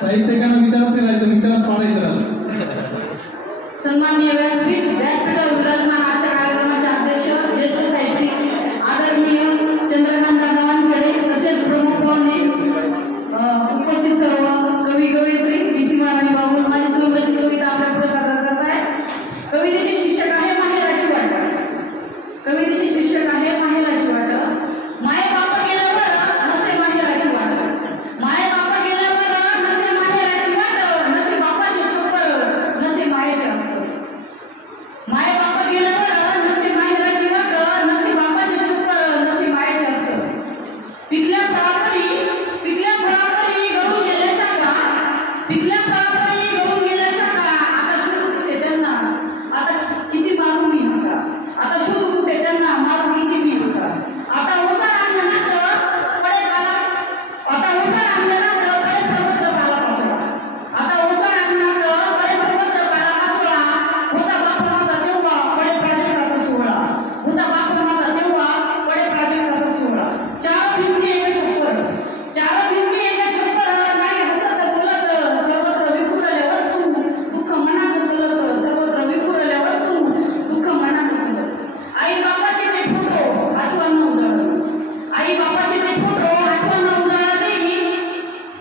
साहित्यिकांना विचारत नाही राहायचं, विचारात पाडायचं राहिलं. सन्माननीय व्यासपीठावर विराजमान आजच्या कार्यक्रमाचे अध्यक्ष ज्येष्ठ साहित्यिक आदरणीय चंद्रकांत गावांकडे, तसेच प्रमुख पाहुणे, उपस्थित सर्व कवी कवयित्री DC महाराणी बाबू, माझी सुरक्षित कविता आपल्या पुढे सादर करत आहे. कवितेचे शीर्षक आहे माहेराची वाट. कवितेचे शीर्षक आहे माहेराची वाट. माय बाप गेल्यावर नसे माहेराची वाट. माय बाप गेल्यावर नसे माहेराची वाट. नसे बापाचे छप्पर नसे मायेचे असतं. माय बाप गेल्यावर नसे माहेराची वाट. नसे बापाचे छप्पर नसे मायेचे असतं. पिकल्या फळापरी गळून गेल्या शाखा. पिकल्या फळापरी गळून गेल्या शाखा. आता शोध कुठे त्यांना, आता किती मारू मी हाका. आता शोध कुठे त्यांना, मारू किती मी हाका. आता ओसार अंगणात पडे पाला. आता ओसार अंगणात पडे सर्वत्र पाला पाचोळा. आता ओसार अंगणात पडे सर्वत्र पाला पाचोळा. होता बाप माझा तेव्हा पडे प्राजक्ताचा सोहळा. होता बाप माझा तेव्हा पडे प्राजक्ताचा सोहळा. चार भिंती एक छप्पर. चार भिंती एक छप्पर. नाही हसत बोलत सर्वत्र विखुरल्या वस्तू. दुःख मनात सलत सर्वत्र विखुरल्या वस्तू. दुःख मनात सलत. आई बापाचे ते फोटो आठवण उजळत. आई बापाचे ते फोटो आठवण उजळत.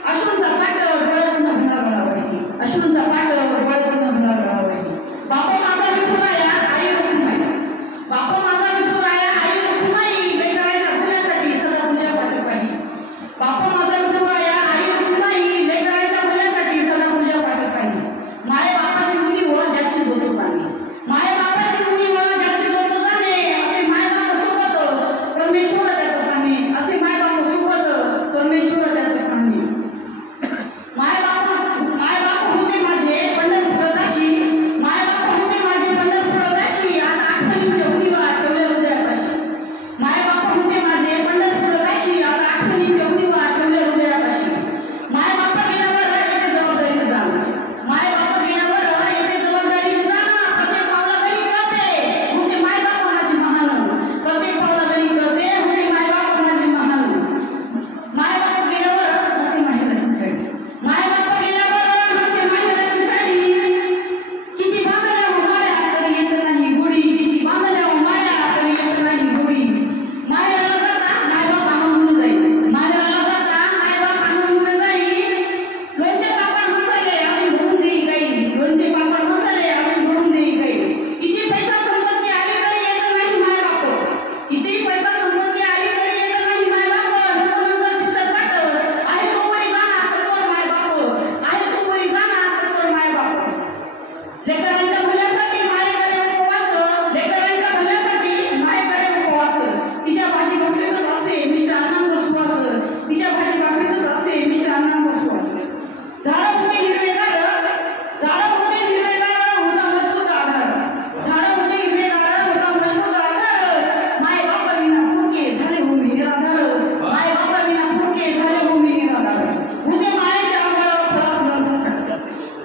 अश्रूंचा पाट डोळ्यातून घडागळावही. अश्रूंचा पाट डोळ्यातून घडागळावही. बाप माझा विठुराया आई रुक्मिणी. बाप माझा विठुराया आई रुक्मिणी. लेकराच्या भल्यासाठी सदा पूजा पाठी पाहिजे. बाप माझा विठुराया आई रुक्मिणी. लेकराच्या भल्यासाठी सदा पूजा पाठी पाहिजे. माय बापाची मुली व ज्याची बोलतो जाणे. माय बापाची मुली व ज्याची बोलतो जाणे. असे माय बाप सोबत परमेश्वर त्यात प्राणी. असे माय बाप सोबत परमेश्वर त्यात प्राणी. माय बाप होते माझे पंढरपूर दाशी. माय बाप होते माझे पंढरपूर दाशी. आता आठवणींच्या उणीवा ठेवल्या हृदयापाशी. माय बाप होते माझे पंढरपूर दाशी. आता आठवणींच्या उणीवा ठेवल्या हृदयापाशी. माय बाप गेल्यावर येते जबाबदारी जाणं. माय बाप गेल्यावर येते जबाबदारी जाणं. प्रत्येक पावला घरी कळते होते माय बाप माझी महान. प्रत्येक पावला घरी कळते होते माय बाप माझी महान. माय बाप गेल्यावर नसे माहेराची साडी. माय बाप गेल्यावर नसे माहेराची साडी. किती बांधल्या माया तरी येत नाही गोडी. किती बांधल्या माया तरी येत नाही गोडी. माहेराला जाता माय बाप आनंदून जाईल. माहेराला जाता माय बाप आनंदून जाईल. लोणचे पापड मसाले आम्ही भरून देई काही. लोणचे पापड मसाले आम्ही भरून देई काही. किती पैसा संपत्ती आली तरी येत नाही माय बाप. किती पैसा संपत्ती आली तरी येत नाही माय बाप. नंतर पितळ पाट आहे तो वरी जाणा सत्वर माय बाप. आहे तो वरी जाणा सत्वर माय बाप. लेकरांच्या भल्यासाठी माय करे उपवास. लेकरांच्या भल्यासाठी माय करे उपवास. तिच्या भाजी भाकरीतच असे मिष्ट अन्नाचा सुवास. तिच्या भाजी भाकरीतच असे मिष्ट अन्नाचा सुवास. झाडं होते हिरवेगार. झाडं होते हिरवेगार. होता मजबूत आधार. झाडं होते हिरवेगार. होता मजबूत आधार. माय बापा विना पुरके झाले हो मी निराधार. माय बापा विना पुरके झाले हो मी निराधार. होते मायेचे आंबाळ फळा फुलांचा थाट.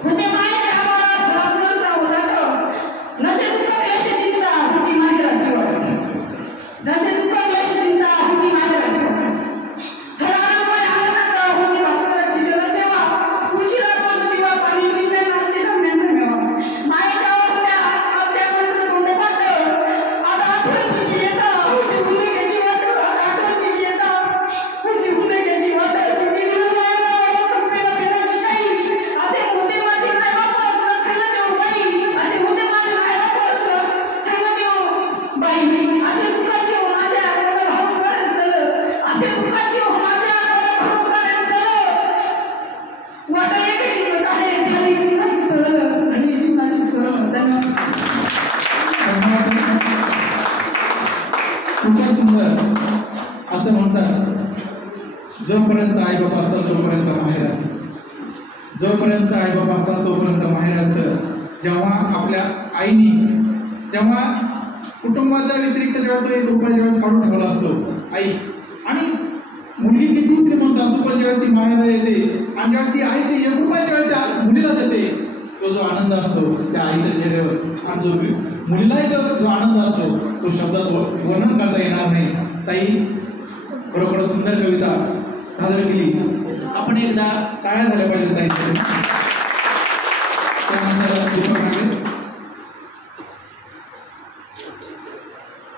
होते मायेचे आंबाळ फळा फुलांचा उदाट. नसे दुःख क्लेश चिंता होती माहेराची वाट. नसे दुःख क्लेश चिंता होती माहेराची वाट. सडामुळे अंगणात होती भास्कराची जनसेवा. तुळशीला रोज दिवा पाणी चिंतेना असते धान्याचा मेवा. मायेच्या होत्या आपल्या मंत्र तोंडपाठ. आता आठवण तिची येतं होती हुंदक्याची वाट. आता आठवण तिची येतं होती हुंदक्याची वाट. किती निर्मळ संपेला पेनाची शाई. असे होते माझे माय बाप तुला सांगत येऊ बाई. असे होते माझे माय बाप तुला सांगत येऊ बाई. असे दुःखाची हो माझ्या मला भाऊ काढेल सल. असे दुःखाची हो माझ्या मला भाऊ काढेल सल. वाट एकटीचं काढे झाली जीवनाची सरळ. झाली जीवनाची सरळ. धन्यवाद. खूपच सुंदर. असं म्हणतात जोपर्यंत आई बाप असतात तोपर्यंत माहेर असतं. जोपर्यंत आई बाप असतात तोपर्यंत माहेर असतं. जेव्हा आपल्या आईनी जेव्हा कुटुंबाच्या व्यतिरिक्त ज्यावेळेस एक रुपया ज्यावेळेस काढून ठेवला असतो आई, आणि मुलगी किती श्रीमंत असो पण ज्यावेळेस ती माहेर येते आणि ज्यावेळेस ती आई ते 1 रुपया ज्यावेळेस त्या मुलीला देते, तो जो आनंद असतो त्या आईच्या चेहऱ्यावर आणि जो मुलीलाही जो आनंद असतो तो शब्दात वर्णन करता येणार नाही. ताई खरोखर सुंदर कविता सादर केली. आपण एकदा टाळ्या झाल्या पाहिजे ताईंसाठी. त्यानंतर दीपक रांगे,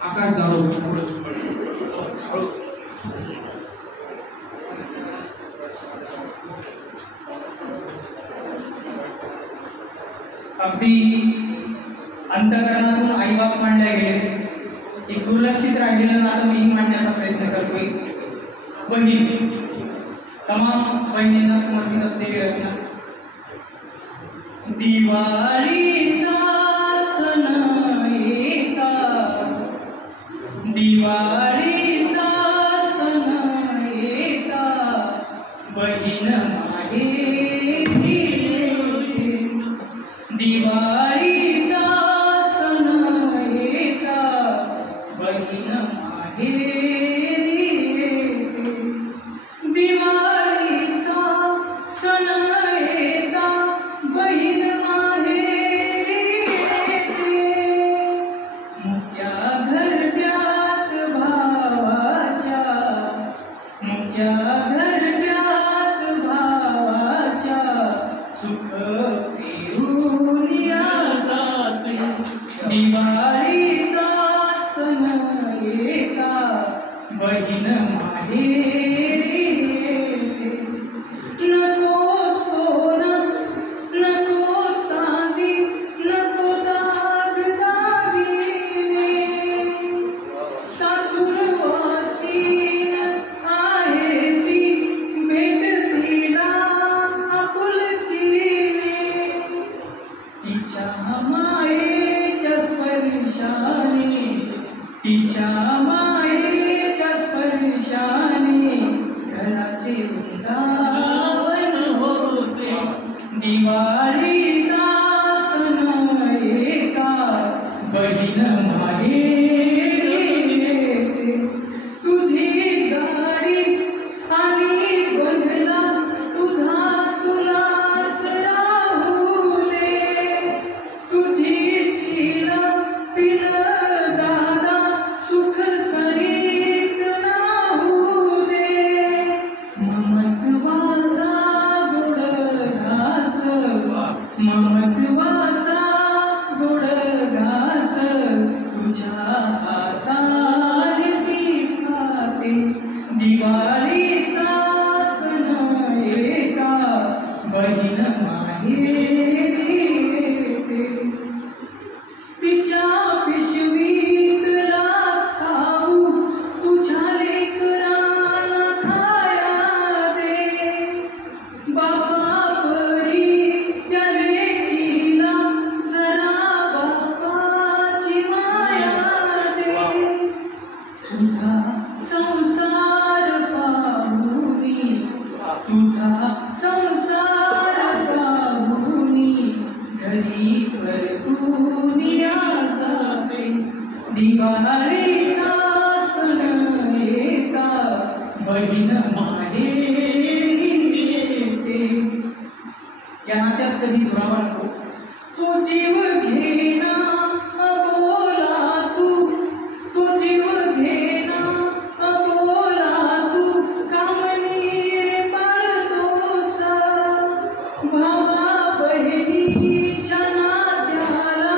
आकाश जाधव. अगदी अंतःकरणातून आईबाप मांडल्या गेले. एक दुर्लक्षित राहिलेलं नातं मीही मांडण्याचा प्रयत्न करतोय. बहीण, तमाम बहिणींना समर्पित असलेली रचना. दिवाळीचा सण येता, दिवाळीचा सण येता, बहीण माहेरी येते. दिवाळीचा सण येता, बहीण माहेरी येते. दिवाळीचा सण येता, बहीण माहेरी येते. मुक्या घरट्यात भावाच्या, मुक्या घरट्यात भावाच्या, सुख पेरून या जाते. दिवाळीचा सण येता, बहीण माहेरी येते. नको सोनं, नको चांदी, नको दागदागिने, सासूरवासीन आहे ती, भेटतीला आपुलकीने. तिच्या मायेच्या स्पर्शाने, तिच्या मायेच्या स्पर्शाने घराचे वृंदावन होते. दिवाळीचा सण येता, बहीण माहेरी येते. तुझी गाडी आणि बंगला तुझा तुलाच राहू दे. तुझी चीन पिन दादा सुख सरीत नाहू दे. ममत्वाचा गोड घास, ममत्वाचा गोड घास, तुझ्या हाताने ती खाते. दिवाळीचा सण येता, बहीण माहेरी येते. तिच्या पिशवीतला खाऊ तुझ्या लेकरांना खाया दे. बापा परी त्या लेकीला जरा बापाची माया दे. तुझा संसार पाहुनी, तुझा संसार पाहुनी, घरी परतून या जाते. दिवाळीचा सण येता, बहीण माहेरी येते. या नात्यात कधी दुरावा नको. तो जीव घेना अबोला तू, तो जीव घेना अबोला तू, कामनीर पाळतोस. भावा बहिणीच्या नात्याला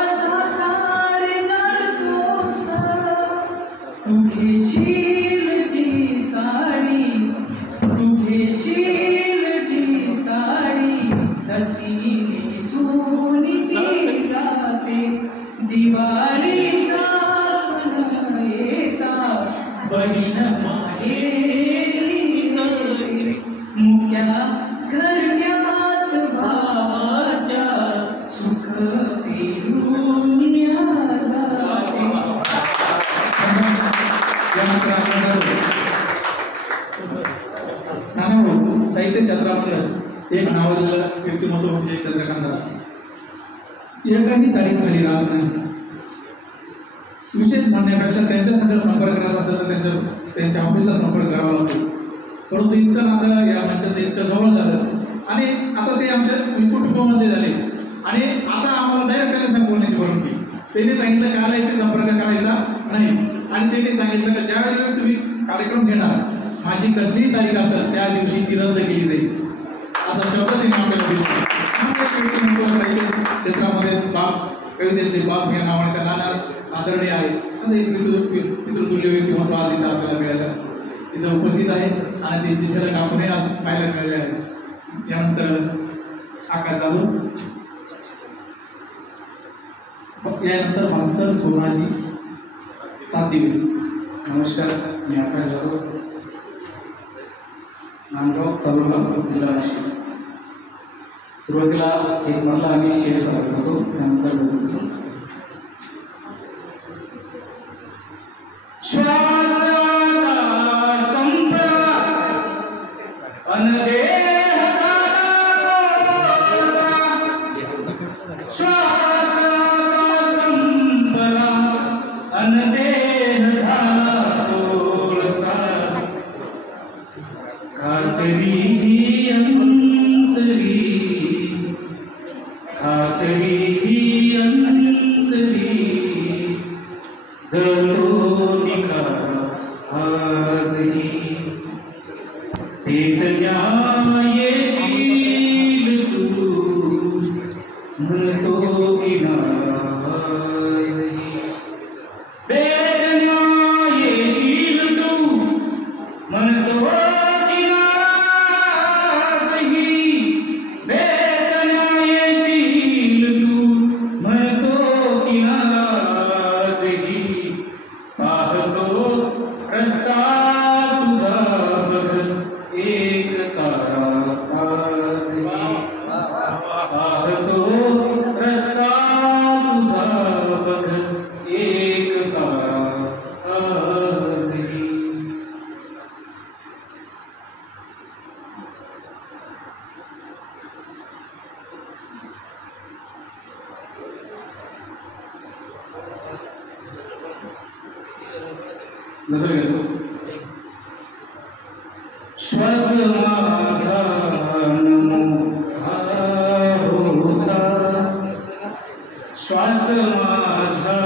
असा कार जाळतोस. तू घेशील जी साडी, तू घेशील जी साडी, तशी नेसून ती जाते. दिवाळीचा सण येता, बहीण माहेरी येते. मुक्या घरट्यात भावाच्या, सुख पेरून या जाते. नाना साहित्य क्षेत्रामध्ये एक नावाजलेलं व्यक्तिमत्व म्हणजे चंद्रकांतदादा. एकाही तारीख खाली राहत नाही. विशेष म्हणण्यापेक्षा त्यांच्या संघ संपर्क करायचा असेल तर त्यांच्या ऑफिसला संपर्क करावा लागतो. परंतु इतकं नातं या मंचाचं इतकं जवळ झालं आणि आता ते आमच्या कुटुंबामध्ये झाले आणि आता आम्हाला डायरेक्ट त्याला संपवण्याची परवानगी. त्यांनी सांगितलं कार्यालयाशी संपर्क करायचा नाही आणि त्यांनी सांगितलं की ज्या वेळेस तुम्ही कार्यक्रम घेणार, माझी कसलीही तारीख असेल त्या दिवशी ती रद्द पद्धतीने आपल्याला दिसतो. असा एक व्यक्तिमत्व साहित्य क्षेत्रामध्ये बाप कवितेतले बाप या नावाने त्या नानाच आदरणीय आहे. असं एक पितृतुल्य व्यक्तिमत्व आज इथं आपल्याला मिळालं, इथं उपस्थित आहे आणि त्यांची झलक आपणही आज पाहायला मिळाली आहे. यानंतर आकाश जाधव, यानंतर भास्कर सोनाजी सातदिवे. नमस्कार, मी आकाश जाधव, नांदगाव तालुका जिल्हा नाशिक. सुरुवातीला एक मधला आम्ही शेअर करत होतो, त्यानंतर बघतो. श्वास माझा होता, श्वास माझा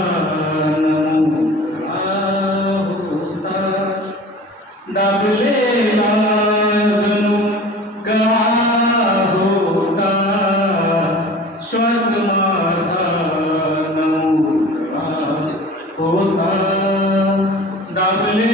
होता, दाबलेला जणू गळा होता, श्वास माझा होता, दाबले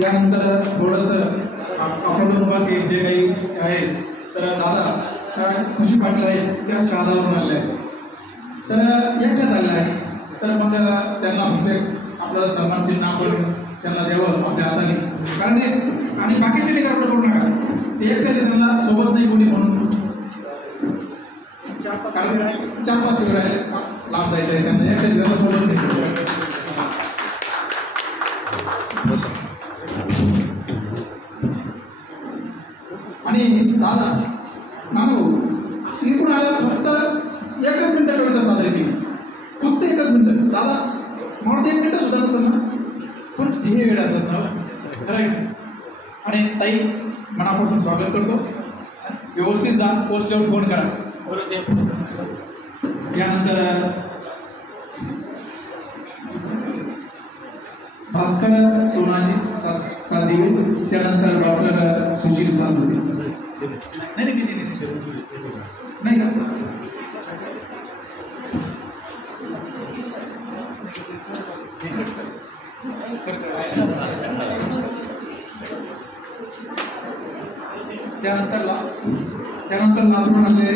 यानंतर थोडंसं आपण बाकी जे काही आहे तर दादा खुशी पाटील आहे त्या शहादावरून आलेल्या आहेत तर एकट्या झालेल्या आहे तर मग त्यांना फक्त आपलं सन्मान चिन्ह आपण त्यांना द्यावं आपल्या हाताने कारण आणि बाकीचे काही कारण करू नका ते एकट्याचे त्यांना सोबत नाही कोणी म्हणून 4-5 वेळ आहे लांब जायचं आहे त्यांना एकट्याचे त्यांना सोबत नाही आणि दादा भाऊ इकडून आल्या फक्त 1च मिनिटं कविता सादर केली फक्त 1च मिनिटं दादा मला 1 मिनिटं सुद्धा नसतं ना पण ते वेळ असत ना राईट आणि ताई मनापासून स्वागत करतो व्यवस्थित जा पोस्टवर फोन करा यानंतर भास्कर सोनाजी सादिवे त्यानंतर डॉक्टर सुशील साधुवे नाही का त्यानंतर लातूरून आले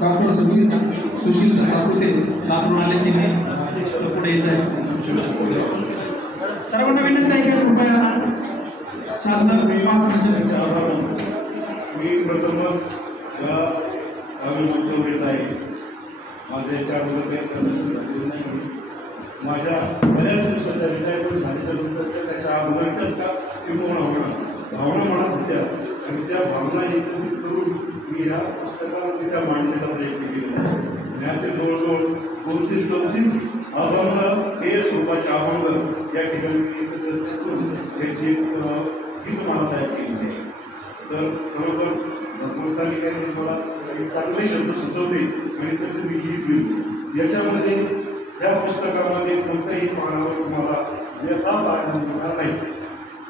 डॉक्टर सुशील सातपुते लातूरून आले तिने पुढे यायचं आहे सर्वांना विनंती आहे का कृपया शांत 5 मिनिटं मी प्रथमच या आम्ही वेळ आहे माझ्या याच्या अगोदर काही नाही माझ्या बऱ्याच दिवसाच्या रिटायरमेंट झाल्याच्यानंतर त्याच्या अगोदरच्याच का किंवा भावना मनात होत्या आणि त्या भावना एकत्रित करून मी या पुस्तकामध्ये त्या मांडण्याचा प्रयत्न केला आणि असे जवळजवळ 234 अभंग हे स्वरूपाचे अभंग या ठिकाणी एकत्रित करून याची गीत मला तयार केलेली आहे तर खरोखर भगवंतांनी काही मला चांगले शब्द सुचवले आणि तसे मी गीत गेलो याच्यामध्ये या पुस्तकामध्ये कोणत्याही पानावर तुम्हाला व्यथा पाहायला मिळणार नाही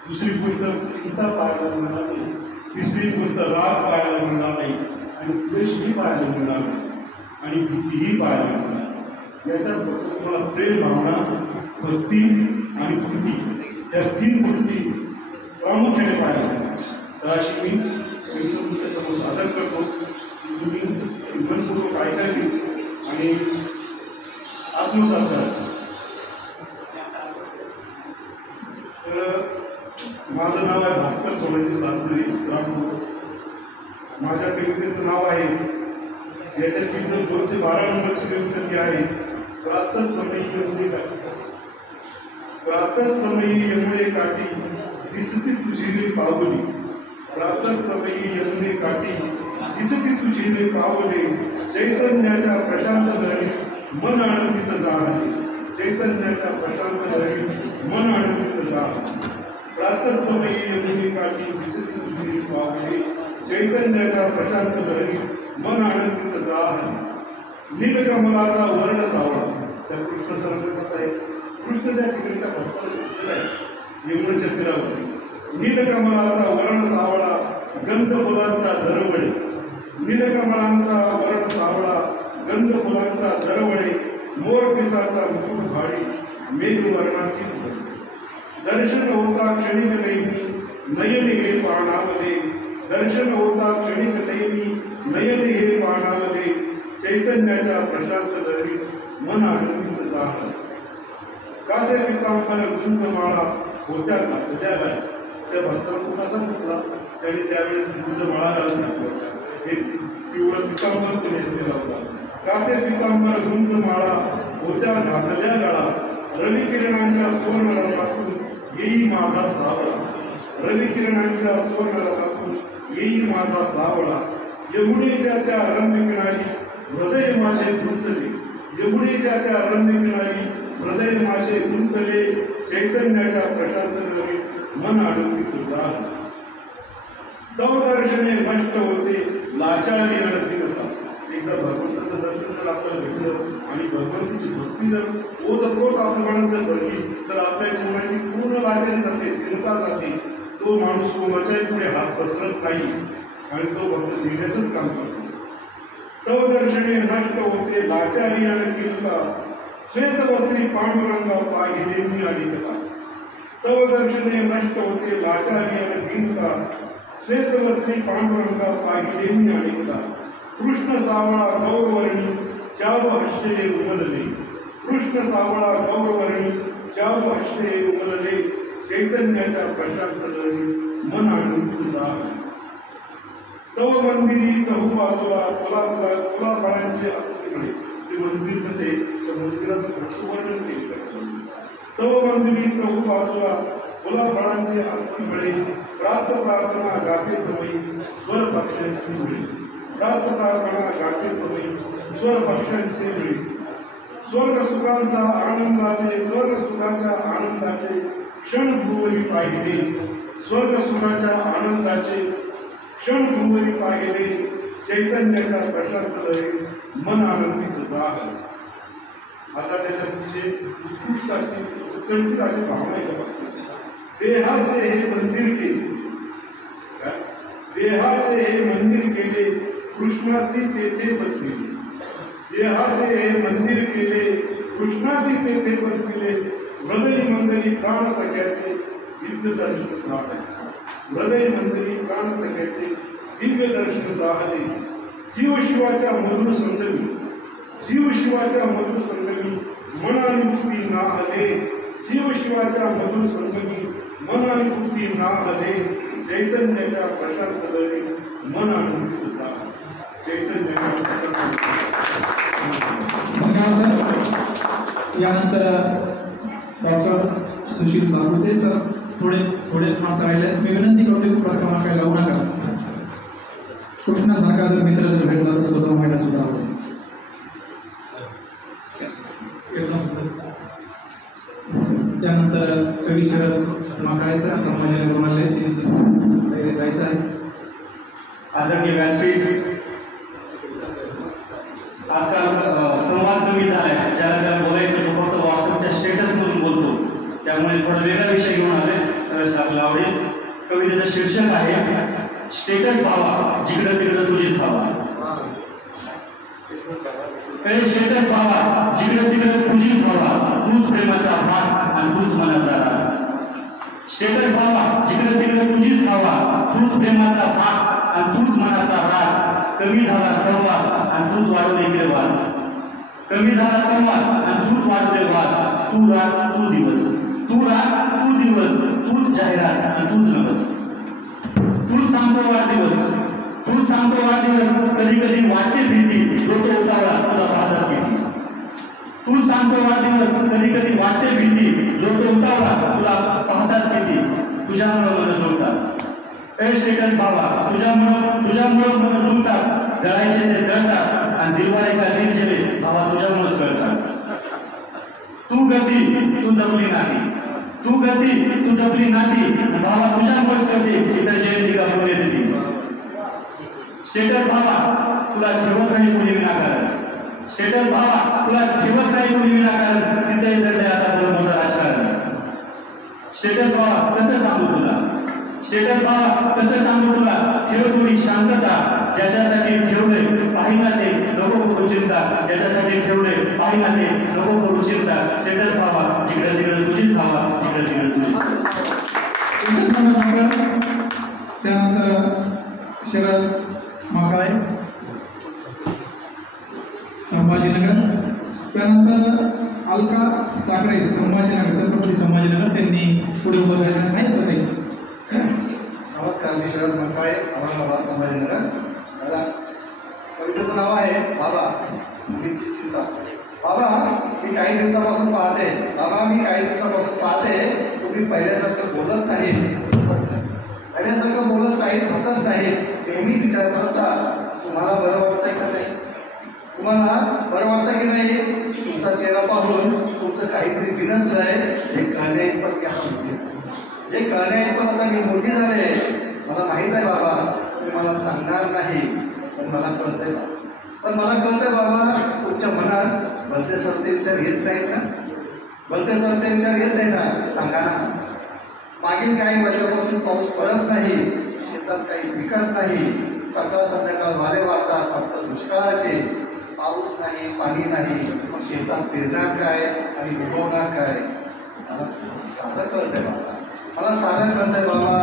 दुसरी गोष्ट चिंता पाहायला मिळणार नाही तिसरी गोष्ट राग पाहायला मिळणार नाही आणि द्वेषही पाहायला मिळणार नाही आणि भीतीही पाहायला मिळणार याच्यात तुम्हाला प्रेम भावना भक्ती आणि कृती या 3 गोष्टी प्रामुख्याने पाहायला मिळणार तर अशी मी तुमच्यासमोर सादर करतो तुम्ही मनपूर्वक ऐकावी आणि आत्मसात करा तर माझं नाव आहे भास्कर सोनाजी सातपुते राजपूर माझ्या कवितेचं नाव आहे याच्याची 212 नंबरची कविता ती आहे प्रातःसमयी यमुने काठी प्रातःसमयी यमुने काठी दिसती तुझी रे पावली प्रातःसमयी यमुने काठी दिसती तुझी रे पावले चैतन्याच्या प्रशांत लहरी मन आनंदित झाले चैतन्याच्या प्रशांत लहरी मन आनंदित झाले प्रातःसमयी यमुने काठी दिसती तुझी रे पावले चैतन्याच्या प्रशांत लहरी मन आनंदित झाले नीलकमलाचा वर्ण सावळा त्या कृष्ण सर्व कसा आहे कृष्ण त्या ठिकाणच्या भक्ताला दिसलेला आहे यमुनेच्या तीरावर नीलकमलाचा वर्ण सावळा गंध फुलांचा दरवळे नीलकमलांचा वर्ण सावळा गंध फुलांचा दरवळे मोर पिसाचा मुकुट भाडी मेघवर्णासी दर्शन होता क्षणिक नेमी नयन हे पाहणामध्ये दर्शन होता क्षणिक नेमी नयन हे पाहणामध्ये चैतन्याच्या प्रशांत लहरी मन आनंदित झालं कासे पितांबर गुंजमाळा होत्या घातल्या गाय त्या भक्तांना कसा दिसला त्यांनी त्यावेळेस गुंजमाळा घालून एक पिवळं पितांबर तो नेसलेला होता कासे पितांबर गुंजमाळा होत्या घातल्या गाळा रवी किरणांच्या सुवर्ण रथातून येई माझा सावळा रवी किरणांच्या सुवर्ण रथातून येई माझा सावळा यमुनेच्या त्या रम्य किनारी हृदय माझे गुंतले यमुनेच्या त्या रम्य किनारी हृदय माझे गुंतले चैतन्याच्या प्रशांत लहरी मन आनंदित झाले तव दर्शने नष्ट होते लाचारी अनधिकता एकदा भगवंताचं दर्शन जर आपल्याला भेटलं आणि भगवंताची भक्ती जर ओतप्रोत आपल्या मनात जर भरली तर आपल्या जीवनाची पूर्ण लाचारी जाते चिंता जाते तो माणूस कोणाच्याही पुढे हात पसरत नाही आणि तो फक्त देण्याचंच काम करतो तव दर्शने नष्ट होते लाचारी अनधिकता श्वेत वस्त्री पांडुरंगा पाहिजे मी अनेकता तव दर्शने नष्ट होते लाचारी आणि दीनता श्वेतवस्त्री पांडुरंगा पाहिले मी अनेकदा कृष्ण सावळा गौरवर्णी चाव हस्ते उमलले कृष्ण सावळा गौरवर्णी चाव हस्ते उमलले चैतन्याच्या प्रशांत लहरी मन आनंद तुझा तव मंदिरी चहूबाजूला तुला फळांचे असते ते मंदिर कसे त्या मंदिराचं घटक वर्णन केलं तव मंदिरी चहूबाजूला तुला फळांचे असते मिळे प्राप्त प्रार्थना गाते समयी स्वर पक्षांची मिळे प्राप्त प्रार्थना गाते समयी स्वर पक्षांचे मिळे स्वर्ग सुखांचा आनंदाचे स्वर्ग सुखाच्या आनंदाचे क्षण भुवरी पाहिले स्वर्ग सुखाच्या आनंदाचे क्षण भुवरी पाहिले चैतन्याच्या प्रशांत लहरी मन आनंदित जाह आता त्याच्या पुढचे उत्कृष्ट अशी उत्कंठित अशी भावना येते देहाचे हे मंदिर केले देहाचे हे मंदिर केले कृष्णासी तेथे बसविले देहाचे हे मंदिर केले कृष्णासी तेथे बसविले हृदय मंदिरी प्राण सख्याचे दिव्य दर्शन जाहले हृदय मंदिरी प्राण सख्याचे दिव्य दर्शन जाहले जीव शिवाच्या मधुर संगमी जीव शिवाच्या मधुर संगमी मनाने बुद्धी नाहले जीव शिवाच्या मधुर संगमी मनाने बुद्धी नाहले चैतन्याच्या प्रशांत लहरी मन आनंदित झाला चैतन्याच्या यानंतर डॉक्टर सुशील साबुते सर थोडेच माणसं राहिले मी विनंती करतो की पुरस्कार काही लावू नका कृष्णासारखा जर मित्र जर भेटला तर स्वतः व्हायला सुद्धा आवडेल त्यानंतर कवी शरद माकडायचा संभाजीनगर म्हणाले त्यांनी जायचं आहे आदरणीय व्यासपीठ आजकाल संवाद कमी झालाय ज्याला बोलायचं तो फक्त व्हॉट्सअपच्या स्टेटस म्हणून बोलतो त्यामुळे थोडा वेगळा विषय घेऊन आले तर आपल्याला आवडेल कवितेचं शीर्षक आहे स्टेटस भावा जिकडं तिकडं तुझीच भावा स्टेटस भावा जिकडं तिकडं तुझीच भावा तूच प्रेमाचा भाग आणि तूच मनातला राग स्टेटस भावा जिकडं तिकडं तुझीच भावा तूच प्रेमाचा भाग आणि तूच मनातला राग कमी झाला संवाद आणि तूच वाढवले इकडे वाद कमी झाला संवाद आणि तूच वाढवले वाद तू राग तू दिवस तू राग तू दिवस तूच जाहिरात आणि तूच नवस तूच सांगतो वाढदिवस तूच सांगतो वाढदिवस कधी कधी वाटते भीती जो तो उतावळा तुला पाहतात भीती तूच सांगतो वाढदिवस कधी कधी वाटते भीती जो तो उतावळा तुला पाहतात भीती तुझ्यामुळं मन जुळतात स्टेटस भावा तुझ्यामुळं मन जुळतात जळायचे ते जळतात आणि दिलवारे का दिल जेवे भावा तुझ्यामुळंच कळतात तू गती तू जपली नाही तू गती तू जपली नाती भावा तुझ्यामुळेच करते इतर जयंती का पुण्य देती स्टेटस भावा तुला ठेवत नाही कोणी विनाकारण स्टेटस भावा तुला ठेवत नाही कोणी विनाकारण तिथे इतर आता बोल मोठं राजकारण स्टेटस भावा कसं सांगू तुला स्टेटस भावा कसं सांगू तुला ठेव थोडी शांतता ज्याच्यासाठी ठेवले पाहिना ते नको करू चिंता ज्याच्यासाठी ठेवले पाहिना ते नको करू चिंता स्टेटस भावा जिकडं तिकडं तुझीच भावा जिकडं तिकडं तुझीच त्यानंतर शरद माकडाय संभाजीनगर त्यानंतर अलका सागरे संभाजीनगर छत्रपती संभाजीनगर त्यांनी पुढे बसायचं नाही तर नमस्कार मी शरद मंकाळे औरंगाबाद संभाजीनगर दादा कवितेचं नाव आहे बाबा मुलीची चिंता बाबा मी काही दिवसापासून पाहते तुम्ही पहिल्यासारखं बोलत नाही पहिल्यासारखं बोलत नाही हसत नाही नेहमी विचारत असता तुम्हाला बरं वाटतंय का नाही तुम्हाला बरं वाटतं की नाही तुमचा चेहरा पाहून तुमचं काहीतरी बिनसलंय हे कळणे पण की आपण हे कळणे पण आता मी मोठी झाले मला माहीत आहे बाबा तुम्ही मला सांगणार नाही पण मला कळतंय बाबा तुमच्या मनात भलते सरते विचार येत नाहीत ना भलते सरते विचार येत नाही ना सांगा ना मागील काही वर्षापासून पाऊस पडत नाही शेतात काही पिकत नाही सकाळ संध्याकाळ वारे वाहतात फक्त दुष्काळाचे पाऊस नाही पाणी नाही मग शेतात पेरणार काय आणि उगवणार काय मला साधं कळतंय बाबा मला सादर करताय बाबा,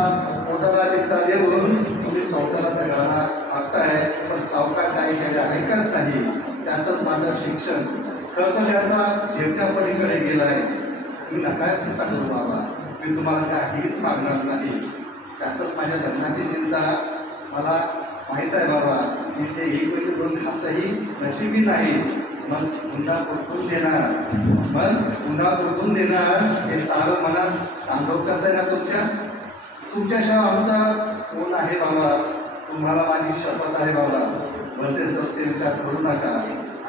पोटाला चिंता देऊन तुम्ही संसाराचा सगळ्यांना मागताय, पण सावकार काही केले ऐकत नाही. त्यातच माझं शिक्षण खर्च त्याचा झेपण्या पलीकडे गेलाय. तुम्ही नका चिंता करू बाबा, मी तुम्हाला काहीच मागणार नाही. त्यातच माझ्या लग्नाची चिंता मला माहीत आहे बाबा. इथे एक म्हणजे दोन खासही नशिबी नाही. मग पुन्हा कुठून देणार, हे सारं मनात तांदूळ करताय ना तुमच्याशिवाय आमचा कोण आहे बाबा. तुम्हाला माझी शपथ आहे बाबा, भलते सत्य विचार करू नका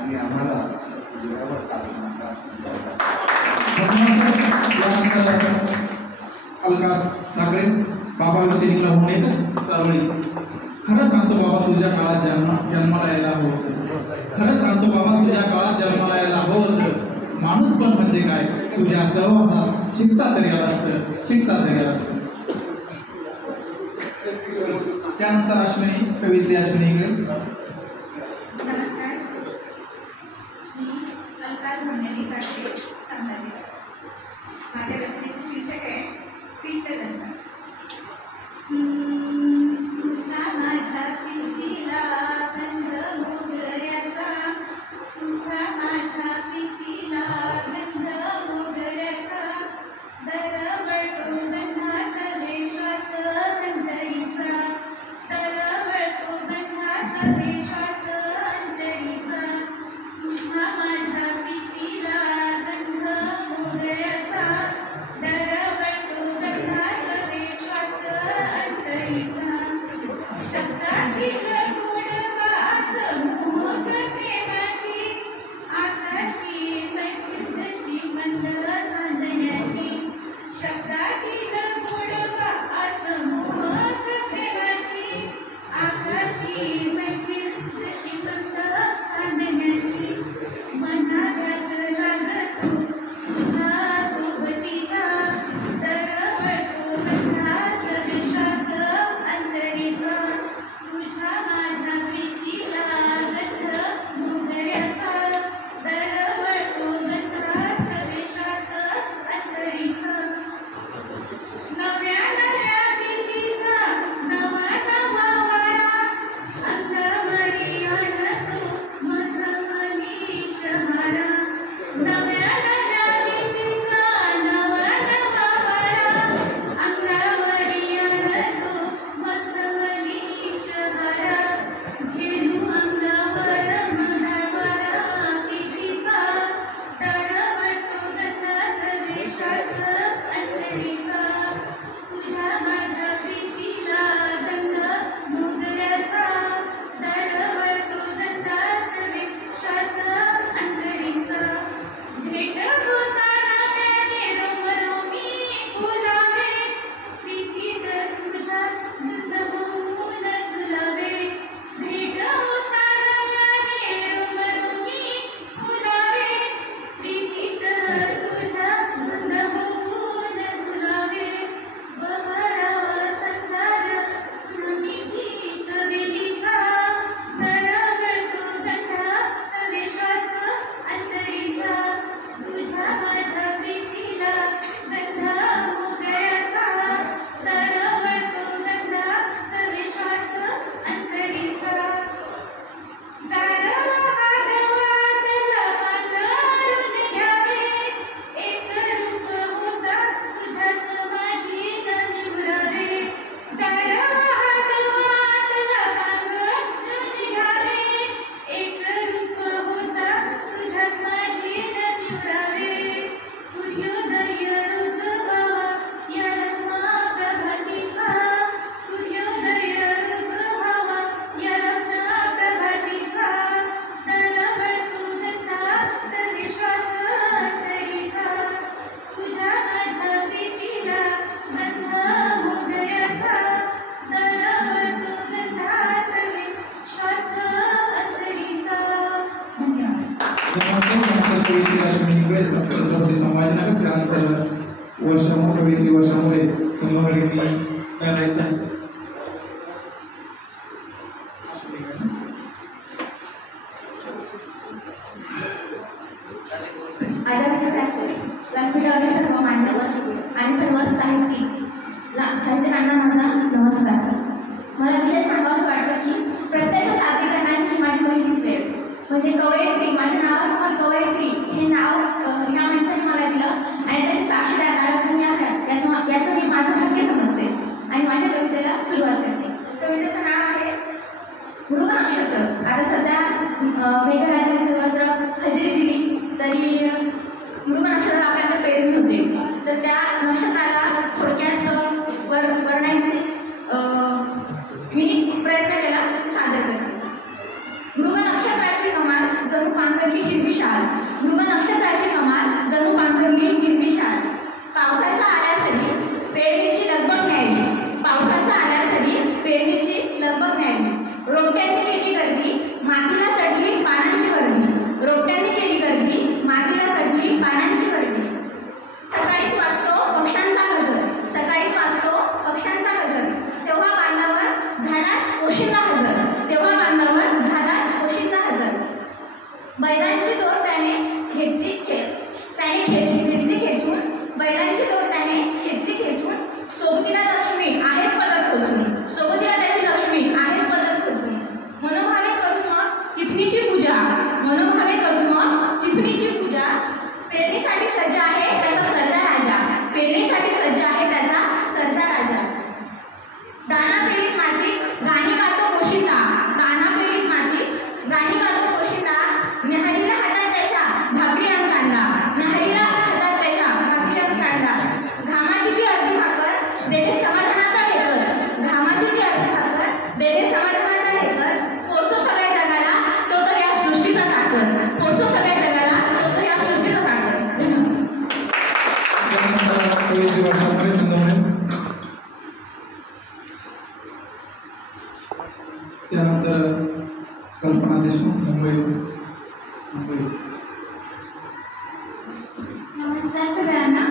आणि आम्हाला जीवावर टाकू नका. अलका सागरे बाबाविषयी निघला म्हणून एकच चालू. खरं सांगतो बाबा, तुझ्या काळात जन्माला यायला हवं होतं. खरं सांगतो बाबा, तुझ्या काळात जन्माला यायला हवं होतं. माणूस पण म्हणजे काय, तुझ्या सहवासात शिकता तरी आलं असतं. त्यानंतर अश्विनी, कवित्री अश्विनी इकडे. नमस्कार, मी अलका धोंडेली सागरे, संभाजीनगर. माझ्या रचनेचे शीर्षक आहे पीठगंध. तुझ्या माझ्या प्रीतीला गंध मोगऱ्याचा, तुझ्या माझ्या प्रीतीला गंध मोगऱ्याचा, दरवळतो गंधाचा वेशाच अंतरीचा, दरवळतो गंधाचा वेशाच अंतरीचा. तुझ्या माझ्या प्रीतीला गंध मोगऱ्याचा, दरवळतो गंधाचा वेशाच अंतरीचा. शब्दातील गोडवा मोहक प्रेमाची, आकाशी मैफिल जशी मंद चांदण्याची. शब्दातील गोडवा मोहक प्रेमाची, आकाशी मैफिल जशी मंद चांदण्याची. मनात लागतो तुझ्या सोबतीचा, दरवळतो गंधाच विषाच अंतरीचा. तुझ्या माझ्या प्रीतीला गंध मोगऱ्याचा, दरवळतो गंधाच विषाच अंतरीचा. नव्या नव्या प्रीतीचा नवा नवा वारा, अंगवरी आणतो मखमली शहारा. नव्या नव्या प्रीतीचा नवा नवा वारा, अंगवरी आणतो मखमली शहारा. झेलू अंगावर मंगळवारा प्रीतीचा, दरवळतो गंधाच वेशाच अंतरीचा. तुझ्या माझ्या प्रीतीला गंध मोगऱ्याचा, दरवळतो गंधाच वेशाच अंतरीचा. भेट होताना त्याने रमरोमी फुलावे, प्रीतीत तुझ्या धुंद होऊन झुलावे. भेट होताना त्याने रमरोमी फुलावे, प्रीतीत तुझ्या धुंद होऊन झुलावे. बहरावा संसार मिठी कवेलीचा, दरवळतो गंधाच वेशाच अंतरीचा. तुझ्या माझ्या प्रीतीला गंध मोगऱ्याचा, दरवळतो गंधाच वेशाच अंतरीचा. गारवा हागवातला पांघरून घ्यावे, एक रूप होता तुझ्यात माझी निवरावे. गारवा हागवातला पांघरून घ्यावे, एक रूप होता तुझ्यात माझी निवरावे. सूर्योदय रुजवावा या रम्या प्रभातीचा, सूर्योदय रुजवावा या रम्या प्रभातीचा. दरवळतो गंधाच विश्वास अंतरीचा. तुझ्या माझ्या प्रीतीला गंध मोगऱ्याचा, दरवळतो गंधाच विश्वास अंतरीचा. धन्यवाद. कवित्री अश्विनी इकडे, छत्रपती संभाजीनगर. त्यानंतर कवित्री वर्षामुळे संघटनेने करायचं आहे. आदरणीय व्यासपीठावरील सर्व मान्यवर आणि सर्व साहित्यिक साहित्यिकांना माझा नमस्कार. मला विशेष सांगावंसं वाटतं की प्रत्यक्ष सादरीकरणाची ही माझी पहिलीच वेळ. म्हणजे कवयित्री, माझ्या नावासमोर कवयित्री हे नाव ह्या माणसाने मला दिलं आणि त्याची साक्षीदार तुम्ही आहात याचं मी माझं भाग्य समजते आणि माझ्या कवितेला सुरुवात करते. कवितेचं नाव आहे मृग नक्षत्र. आता सध्या मेघराजाने सर्वत्र हजेरी दिली तरी मृग नक्षत्र आपल्याला पेरणी होते. तर त्या नक्षत्राला थोडक्यात वर्णांची मी प्रयत्न केला सादर करते. मृग नक्षत्राची कमाल जणू पांघरली हिरवी शाल. मृग नक्षत्राची कमाल जणू पांघरली हिरवी शाल. पावसाच्या आल्यासरी पेरणीची लगबग न्यायली. पावसाच्या आल्यासरी पेरणीची लगबग न्यायली. रोपट्यांनी केली गर्दी मातीला चढली पानांची वर्दी. रोपट्यांनी केली गर्दी मातीला चढली पानांची वर्दी. सकाळीच वाजतो पक्ष्यांचा गजर. सकाळीच वाजतो पक्ष्यांचा गजर. तेव्हा बांधावर झालाच पोशिंदा हजर. तेव्हा बांधावर झालाच पोशिंदा हजर. बैलांची दोर त्याने घेतली खेचून. बैलांची दोर त्याने घेतली खेचून. सोबतीला लक्ष्मी आहेच पदर खोचून. सोबतीला त्याची लक्ष्मी आहेच पदर खोचून. मनोभावे करून मग टिफणीची पूजा. मनोभावे करून मग टिफणीची पूजा. पेरणीसाठी सज्ज आहे त्याचा सर्जा राजा. पेरणीसाठी सज्ज आहे त्याचा सर्जा राजा. दाना पेरीत मातीत गाणी गातो पोशिंदा. दाना पेरीत मातीत गाणी गातो पोशिंदा. न्याहारीला हातात त्याच्या भाकरी आणि कांदा. न्याहारीला हातात त्याच्या भाकरी आणि कांदा. घामाची ती अर्धी भाकर देणे समाधानाचा हेकर. घामाची ती अर्धी भाकर देणे समाधानाचा हेकर. पोचतो सगळ्या जगाला तो तर या सृष्टीचा ताकद. पोचतो सगळ्या जगाला तो तर या सृष्टीचा ताकद. कवियत्री वर्षामध्ये संगमने. त्यानंतर कल्पना देशमुख मुंबई. नमस्कार सगळ्यांना.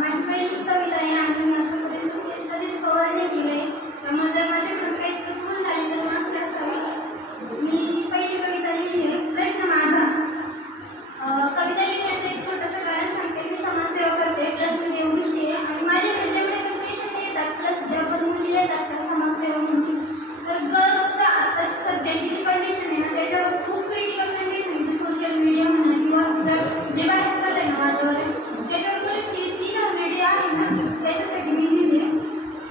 माझी पहिली कविता आहे आणि मी आतापर्यंत कधीच कव्हर नाही केलंय. त्यामुळे जर माझ्याकडून काही चुकून झाली तर माफी असावी. मी पहिली कविता लिहिली आहे प्रश्न माझा. कविता लिहिण्याचं एक छोटंसं कारण सांगते. मी समाजसेवा करते प्लस मी देवदृष्टी आहे आणि माझ्याकडे जेवढे पण पेशंट येतात प्लस ज्या पण मुली येतात त्या समाजसेवा म्हणून तर गर्लचा आता सध्याची जी कंडिशन आहे ना त्याच्यावर खूप क्रिटिकल कंडिशन आहे. सोशल मीडिया म्हणा किंवा जे बाहेर चाललंय ना वातावरण त्याच्यावर बरीचशी ती ऑलरेडी आहे ना त्याच्यासाठी मी लिहिते.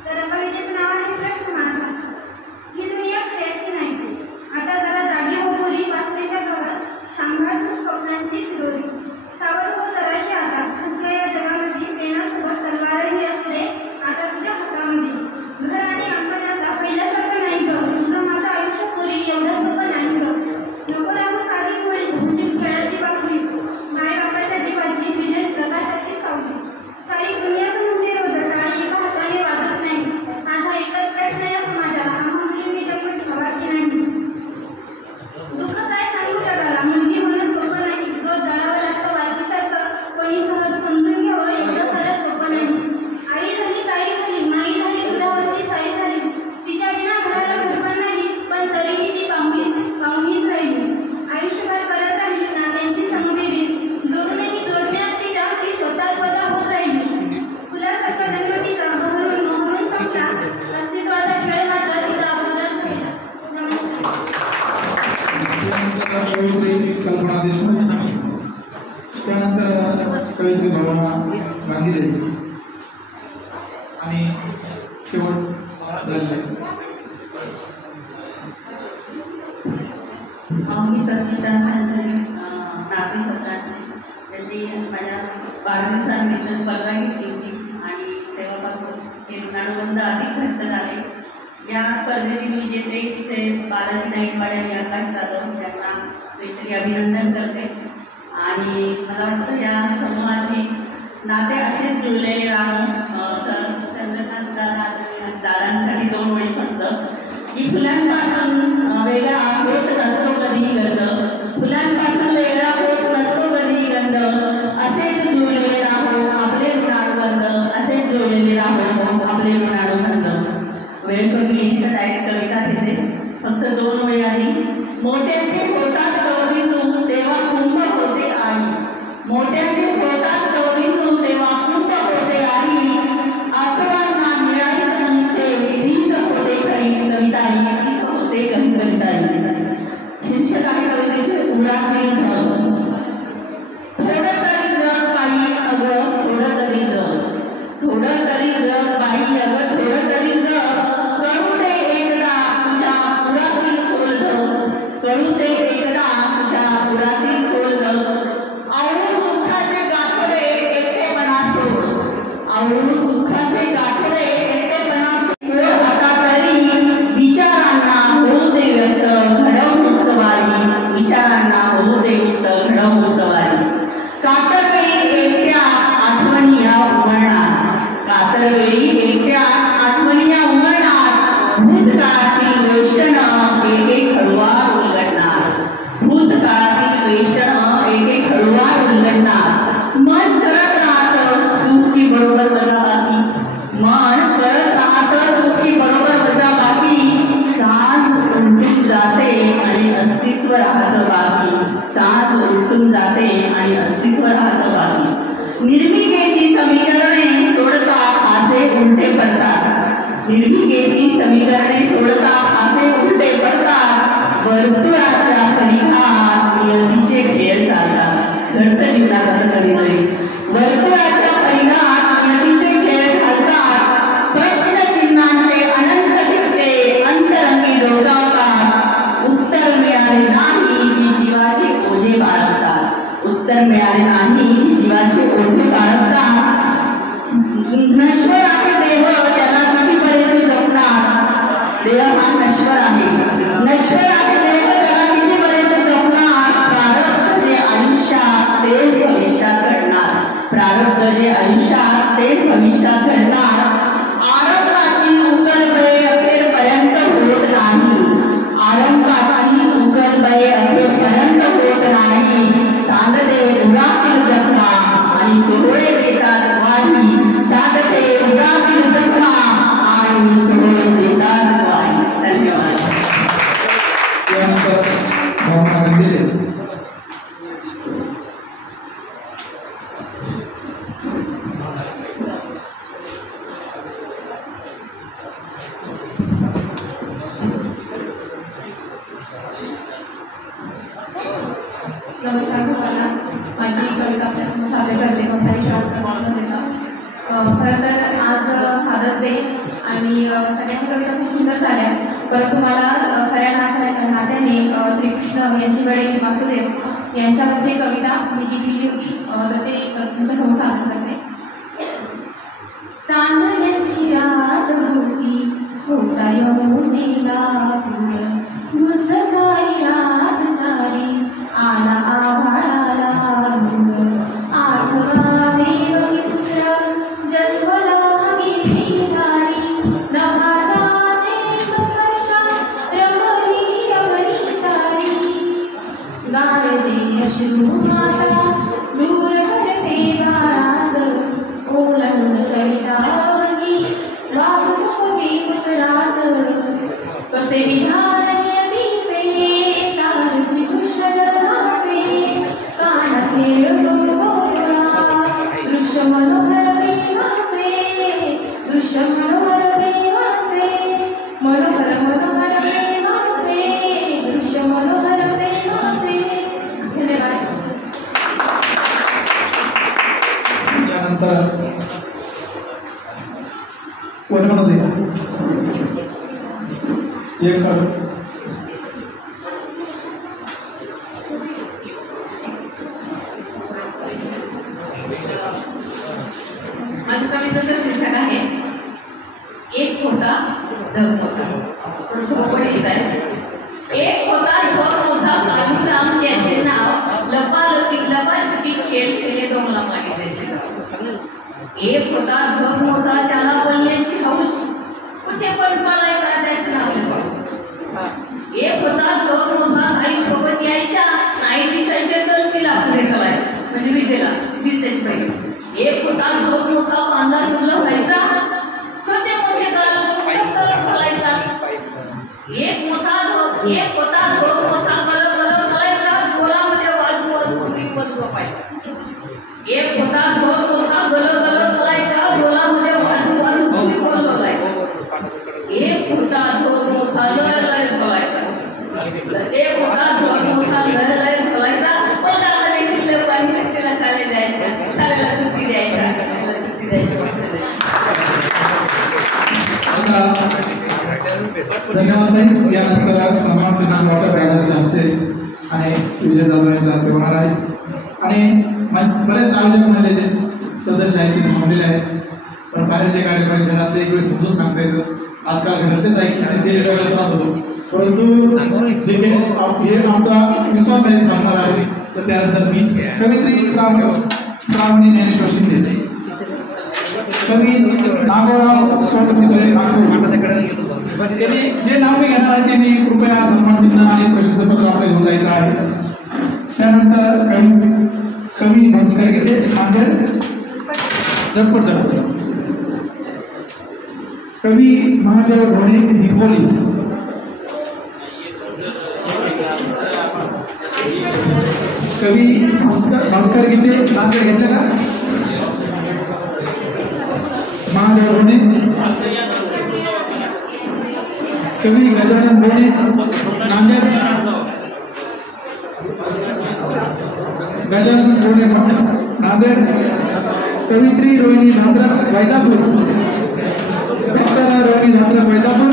तर कवितेचं नाव आहे प्रश्न माझा. ही दुनिया खऱ्याची नाही. आता जरा जागी हो पोरी वाचण्याच्या जोरात सांभाळ तू स्वप्नांची शिदोरी. सावध हो जराशी आता हसल्या या जगामध्ये पेनासोबत तलवारही असू दे आता तुझ्या हातामध्ये. घर आणि अंगणाचा पहिल्यासारखं नाही ग. तुझं माझं आयुष्य पोरी एवढं सोपं नाही ग. नको राहू साधी होळी भूषित खेळाची बाकडी. मायबापाच्या जीवाची विजय प्रकाशाची सावली. सारी दुनियाचं म्हणते रोज टाळी एका हाताने वाजत नाही. माझा एकच प्रश्न या समाजाला आम्हा मुलींनी जगून ठेवा की नाही. दुःख काय सांगू जगाला मुलगी होणं सोपं नाही. रोज जळावं लागतं वारकीसारखं. कोणी सहज समजून घ्यावं एवढं सरळ सोपं नाही. आई झाली ताई झाली माई झाली तुझ्यावरची साई झाली. तिच्या विना घराला घरपण नाही पण तरीही ती पाहुणीच राहिली. आयुष्यभर करत राहिली नात्यांची समबेरीज. जोडूनही जोडण्यात तिच्या ती स्वतः होत राहिली. फुलासारखा जन्म तिचा बहरून मोहरून संपला. अस्तित्वाचा खेळ मात्र तिचा अगोदरच राहिला. त्यानंतर कवियत्री कल्पना देशमुख. त्यानंतर कवियत्री भावना गांधी आणि शेवट झालेले. मी प्रतिष्ठान संचालक नाते स्वतःची त्यांनी माझ्या 12वी सालमध्ये स्पर्धा घेतली होती आणि तेव्हापासून हे ऋणानुबंध अधिक घट्ट झाले. या स्पर्धेचे विजेते ते बालाजी नाईकवाडे आणि आकाश जाधव यांना स्पेशली अभिनंदन करते. आणि मला वाटतं या समूहाशी नाते असेच जुळलेले राहून तर चंद्रकांत दादांसाठी 2 ओळी फक्त. की फुलांपासून वेगळा होत नसतो कधी गंध. फुलांपासून वेगळा होत नसतो कधी गंध. असेच जुळलेले राहू आपले ऋणानुबंध. असेच जुळलेले राहू आपले ऋणानुबंध. वेळ कमी लिहित डायरेक्ट कविता घेते. फक्त 2 ओळी आधी. मोठ्यांचे होतात कवबिंदू तेव्हा कुंभ होते आई. मोठ्यांचे होतात कवबिंदू तेव्हा कुंभ होते आई. आसवांना दुःखाचे गाठोडे एकटेपणा सोड आता तरी विचारांना होऊ दे व्यक्त घडवून वारी विचारांना होऊ दे व्यक्त घडवून वारी कातरवेळी एकट्या आठवणी या उमळणार कातरवेळी एकट्या आठवणी या उमळणार भूतकाळातील वेष्टन एक एक हळूवार उलगडणार भूतकाळातील वेष्टन एक एक हळूवार उलगडणार मन करत राहत चुकी बरोबर वजाबाकी मन करत राहत चुकी बरोबर वजाबाकी सांज उलटून जाते आणि अस्तित्व राहत बाकी सांज उलटून जाते आणि अस्तित्व राहत बाकी निर्मिकेची समीकरणे सोडता फासे उलटे पडतात निर्मिकेची समीकरणे सोडता फासे उलटे पडतात वर्तुळाच्या परिघात नियतीचे खेळ चालतात घडतं जीवनात असं कधीतरी वर्तुळाच्या परिघात नियतीचे खेळ घालतात प्रश्नचिन्हांचे अनंत ठिपके अंतरंगी डोकावतात उत्तर मिळाले नाही की जीवाचे ओझे बाळगतात उत्तर मिळाले नाही की जीवाचे ओझे बाळगतात नश्वर आहे देह त्याला कितीपर्यंत जपणार देह हा नश्वर आहे नश्वर आहे देह त्याला कितीपर्यंत जपणार प्रारब्ध जे आयुष्यात तेच भविष्यात घडणार प्रारब्ध जे आयुष्यात तेच भविष्यात घडणार आरंभाची उकलबळे अखेरपर्यंत होत नाही आरंभाची उकलबळे अखेरपर्यंत होत नाही साधते उरातील जखमा आणि सोहळे देतात वाही साधते उरातील जखमा आणि सोहळे देतात वाही धन्यवाद त्यानंतर भावना दिले नमस्कार सर्वांना माझी कविता आपल्यासमोर सादर करते कोणता विश्वास न देता खरं तर आज फादर्स डे आणि सगळ्यांची कविता खूप सुंदर झाल्या परंतु मला खऱ्या नात्याने श्रीकृष्ण यांची वडील वासुदेव यांच्यावरची कविता मी जी लिहिली होती तर ते तुमच्यासमोर सादर करते चांदण्याची रात होती होता यमुनेला पूर बुद्ध जाई रात सारी आला आभाळाला आठवावे पुत्र जन्मला गेली गाडी नभाच्या स्पर्शात रमणी रमणी सारी गाळते अश्रू माता दूर करते बाळास ओलंड सरितावगी वास सोबी पुत्रास कसे विधान यतीचे सार श्रीकृष्ण जन्माचे कान खेळतो गोकुळा दृश्य मनोहर प्रेमाचे दृश्य मनोहर प्रेमाचे मनोहर मनोहर प्रेमाचे दृश्य मनोहर प्रेमाचे धन्यवाद त्यानंतर वनमध्ये एक कवितेचं शीर्षक आहे एक होता ढग मोठा थोडंसं बरोबर येत आहे एक होता ढग मोठा काढून त्याचे नाव लपाछपी खेळ खेळले दोनला मागे त्याचे नाव एक होता ढग मोठा त्याला बोलण्याची हौस कुठे पण पालायचा त्याचे नाव पाऊस एक होता ढग मोठा काही सोबत यायच्या नाही दिसायचे तर तिला पुढे करायचं म्हणजे विजेला वीज त्याची पाहिजे एक होता ढग मोठा पांढरा सगळं व्हायचा छोटे मोठे गळा घालायचा एक होता ढग मोठा गल घालायचा जोरामध्ये बाजू वाजवायचा एक होता ढग मोठा गल घालायचा जोरामध्ये बाजू वाजवायचा एक होता ढग मोठा लय घालायचा एक होता ढग मोठा लय घालायचा पोटामध्ये शिल्लक पाणी शक्तीला साले द्यायच्या साल्याला सुट्टी द्यायच्या सुट्टी धन्यवाद नाही यानंतर सन्मान चिन्ह डॉक्टर बॅनरच्या हस्ते आणि विजय जाधव यांच्या हस्ते होणार आहे आणि बरेच आयोजक महिलेचे सदस्य आहेत ते थांबलेले आहेत पण बाहेरचे कार्यक्रम घरातले एक वेळ समजून सांगता येतं आजकाल घरातलेच आहे आणि ते डोक्याला त्रास होतो परंतु हे आमचा विश्वास आहे थांबणार आहे तर त्यानंतर मी कवित्री श्रावणी ज्ञानेश्वर शिंदे कवी नागोराव सोनपिसरे नागपूर त्यांनी जे नाव मी घेणार आहे त्यांनी कृपया सन्मान चिन्ह आणि प्रशस्तीपत्र आपलं घेऊन जायचं आहे त्यानंतर कवी भास्कर घेते नांदेड झटपट कवी महादेव ढोणे हिंगोली कवी भास्कर गीते नांदेड घेतले का महादेव ढोणे कवी गजानन ढोणे नांदेड गजानन ढोणे नांदेड कवित्री रोहिणी धांद्रा वैजापूर रोहिणी धांद्रा वैजापूर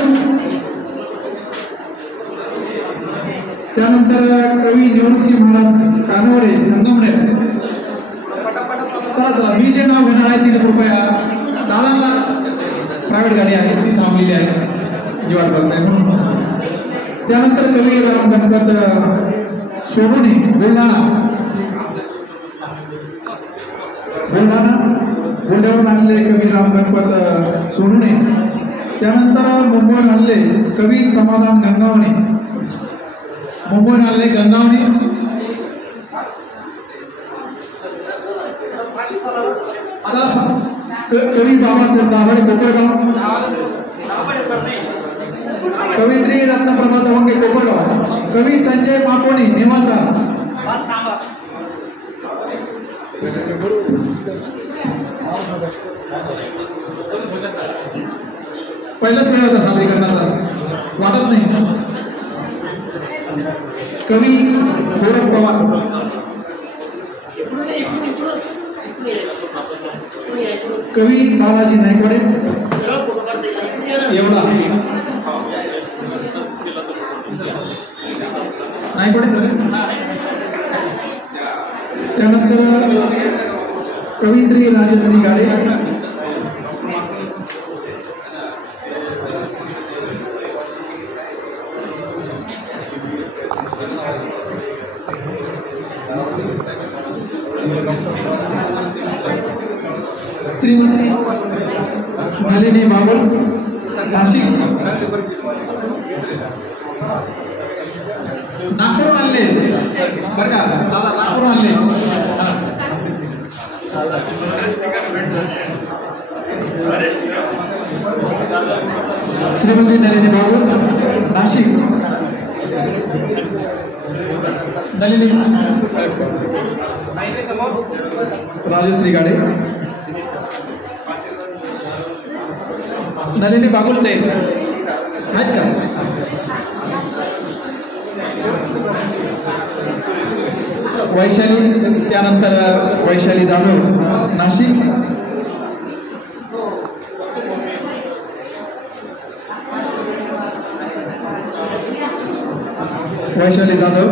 त्यानंतर कवी निवृत्ती महाराज कानवडे संगमनेर चला मी जे नाव घेणार आहे तिने कृपया दादांना प्रायव्हेट गाडी आहे ती थांबलेली आहे जीवात बघताय म्हणून त्यानंतर कवी राम गणपत सोडूने बुलढाणा आणले कवी राम गणपत सोडूने त्यानंतर मुंबईहून आणले कवी समाधान गंगावणे मुंबईहून आणले गंगावणे कवी बाबासाहेब दाभाडे कोपरगाव कवित्री रत्नप्रभा तवंगे कोपरगाव कवी संजय माकोणी नेवासा पहिलाच वेळ होता सादरीकरणाचा वाटत नाही कवी गोरख पवार कवी बालाजी नायकवाडे एवढा नायकवाडे सर त्यानंतर कवित्री राजश्री गाडे श्रीमती नलिनी बाबुल नाशिक नागपूर आणले बरं का दादा नागपूर आणले श्रीमती नलिनी बाबुल नाशिक नलिनी राजश्री गाडे नलिनी बागुल ते आहेत का वैशाली त्यानंतर वैशाली जाधव नाशिक वैशाली जाधव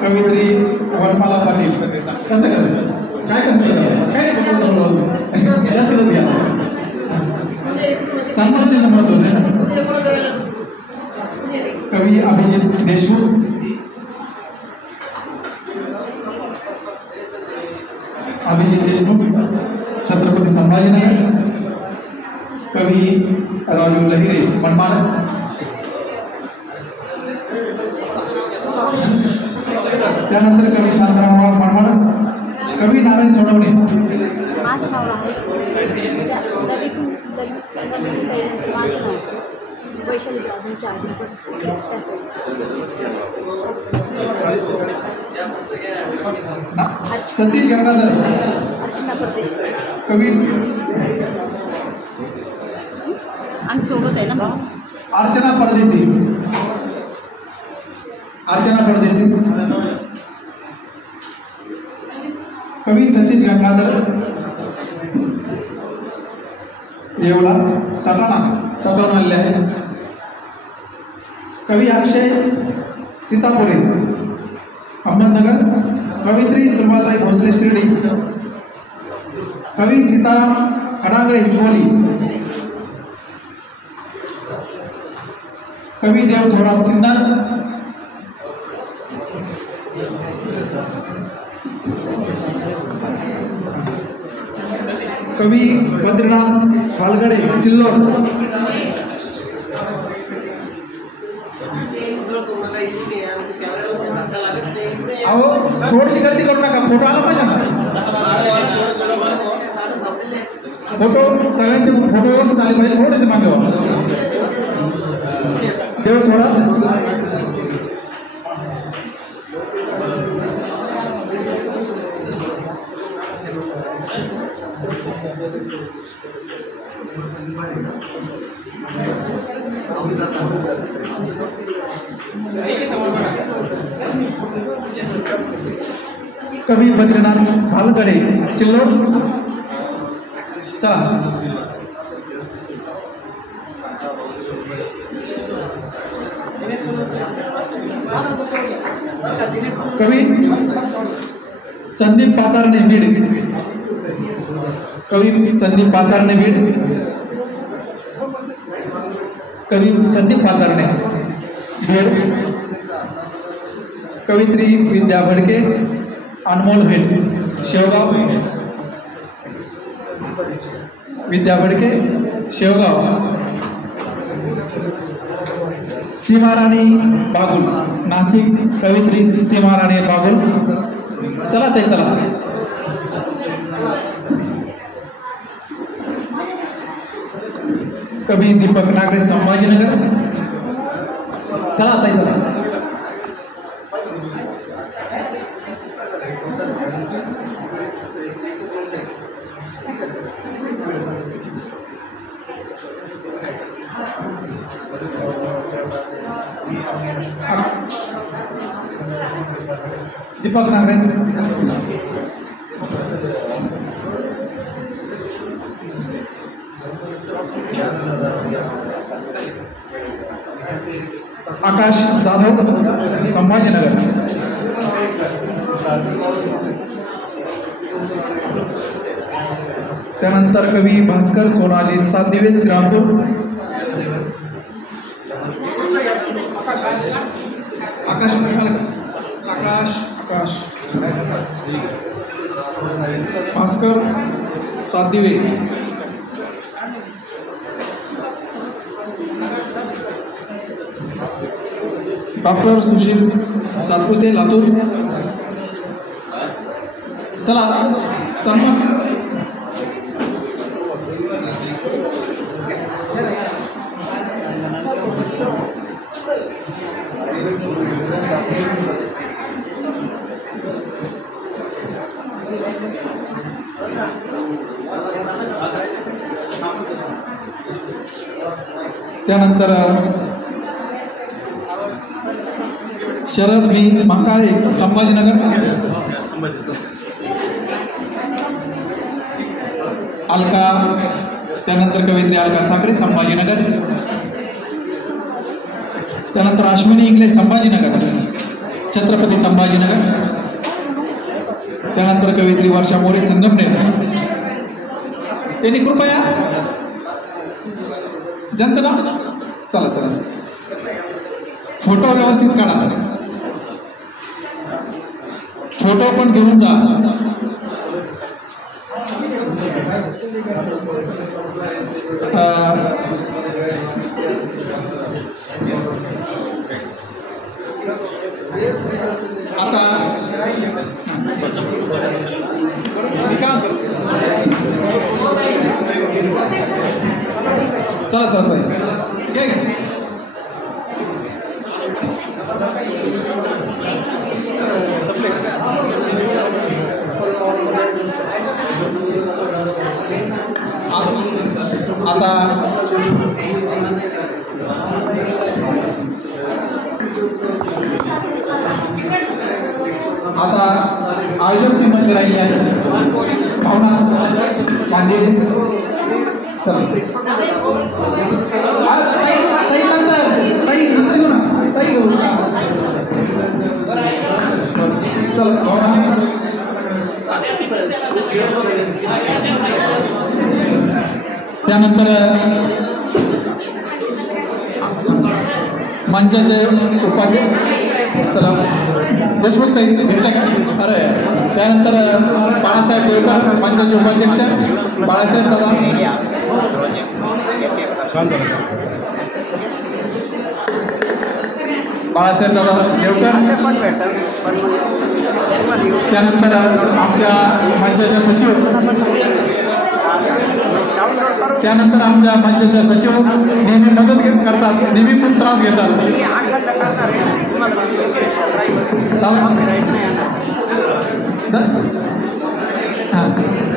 कवित्री वनमाला पाटील कसं करायचं काय कसं करायचं काय त्याकडंच घ्या सन्मान चिन्ह महत्वाचं आहे ना कवी अभिजित देशमुख छत्रपती संभाजीनगर कवी राजू लहिरे मनमाड त्यानंतर कवी शांताराम मनमाड कवी नारायण सोडवणे सतीश गंगाधर कवी सोबत आहे ना अर्चना परदेसी कवी सतीश गंगाधर येवला सटाणा आले आहे कवी अक्षय सीतापुरे अहमदनगर, कवित्री सुरवाताई भोसले शिर्डी, कवी सीताराम खडांगळे हिंगोली, कवी देव थोरात सिन्नर, कवी बद्रीनाथ फालगडे सिल्लोड, अहो थोडीशी गर्दी करू नका, फोटो आला पाहिजे ना, फोटो सगळ्यांचे फोटो व्यवस्थित आले पाहिजे, थोडेसे मागे व्हा. देव थोडा कवी बद्रीनाथ भालगडे सिल्लोड. चला कवी संदीप पाचारणे बीड, कवी संदीप पाचारणे बीड, कवी संदीप पाचारणे बीड, कवित्री विद्या भडके अनमोल भेट शेवगाव, विद्या भडके शेवगाव, सीमाराणी बागुल नाशिक, कवित्री सीमाराणी बागुल. चला ते चला. कवी दीपक नागरे संभाजीनगर. चला ताई चला. दीपक नागरे. आकाश जाधव संभाजीनगर. त्यानंतर कवी भास्कर सोनाजी सातदिवे श्रीरामपूर. आकाश आकाश आकाश भास्कर सातदिवे. डॉक्टर सुशील सातपुते लातूर. चला सन्मान. त्यानंतर शरद मी महाकाळे संभाजीनगर. अलका त्यानंतर कवित्री अलका साखरे संभाजीनगर. त्यानंतर अश्विनी इंगले संभाजीनगर छत्रपती संभाजीनगर. त्यानंतर कवित्री वर्षा मोरे संगमनेर. त्यांनी कृपया ज्यांचं नाव चला चला फोटो व्यवस्थित काढा, फोटो पण घेऊन जा. आता चला चला चला घ्या घ्या. आता आता आयोजक टीममध्ये राहिली आहे भावना गांधी. चला ताई नंतर घेऊ ना ताई घेऊ. त्यानंतर मंचाचे उपाध्यक्ष चला देशमुख ताई भेटले का अरे त्यानंतर बाळासाहेब देवकर मंचाचे उपाध्यक्ष बाळासाहेब दादा बाळासाहेब दादा देवकर त्यानंतर आमच्या मंचाच्या सचिव नेहमी मदत करतात नेहमी खूप त्रास घेतात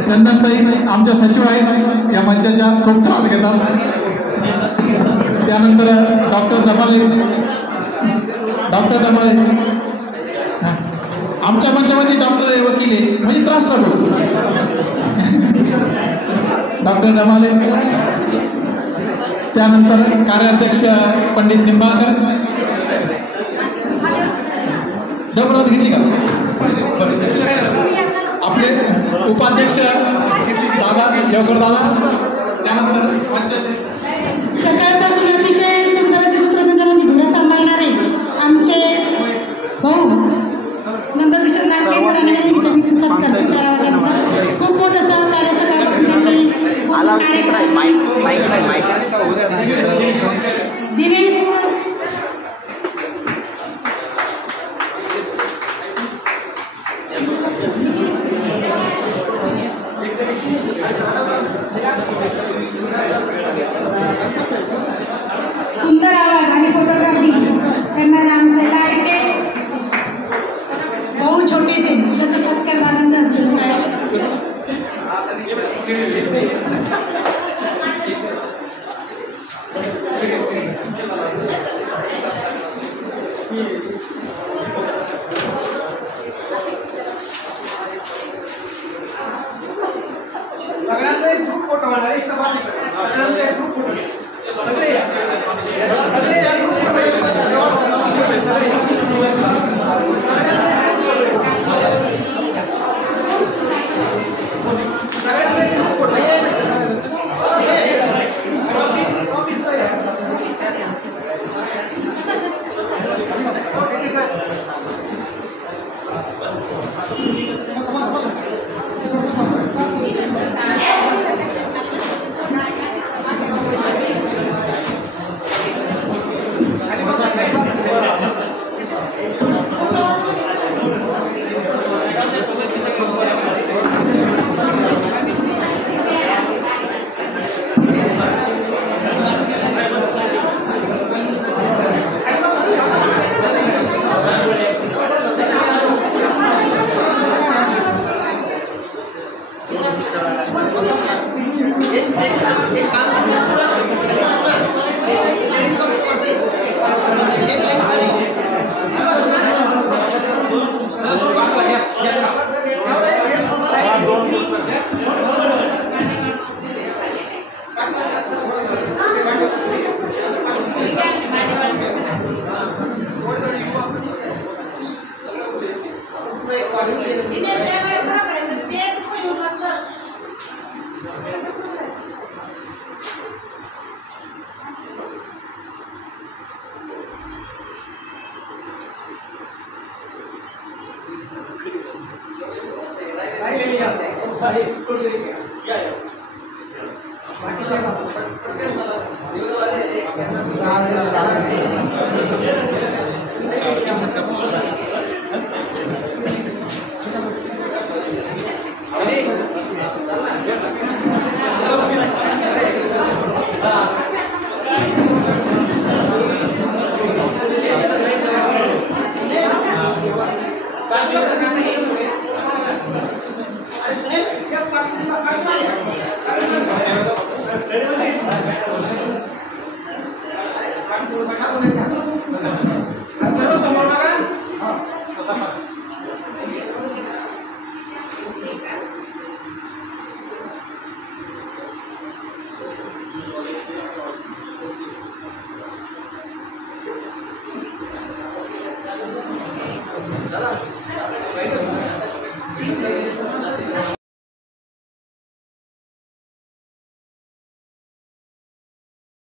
चंदनताई आमच्या सचिव आहेत या मंचाच्या खूप त्रास घेतात त्यानंतर डॉक्टर दमाले आमच्या मंचामध्ये डॉक्टर आहे वकील आहे म्हणजे त्रास नको डॉक्टर दमाले त्यानंतर कार्याध्यक्ष पंडित निंबाळकर जबरात घेतली का आपले उपाध्यक्ष दादा देवकर दादा त्यानंतर सकाळपासून अतिशय सुंदर असे सूत्रसंचालन धुरा सांभाळणारे आमचे भाऊ नंबर किशोर नाटके सरांनी सत्कार स्वीकारावा त्यांचा खूप मोठं सहकार्य सकाळपासून त्यांनी दिनेश सुंदर आवाज आणि फोटोग्राफी करणारे आमचे लाडके भाऊ छोटेसे त्याचा सत्कार दादांचा असलेला काय सगळ्यांचा एक ग्रुप फोटो होणार आहे सगळ्यांचा एक ग्रुप फोटो सगळे या ग्रुप दादा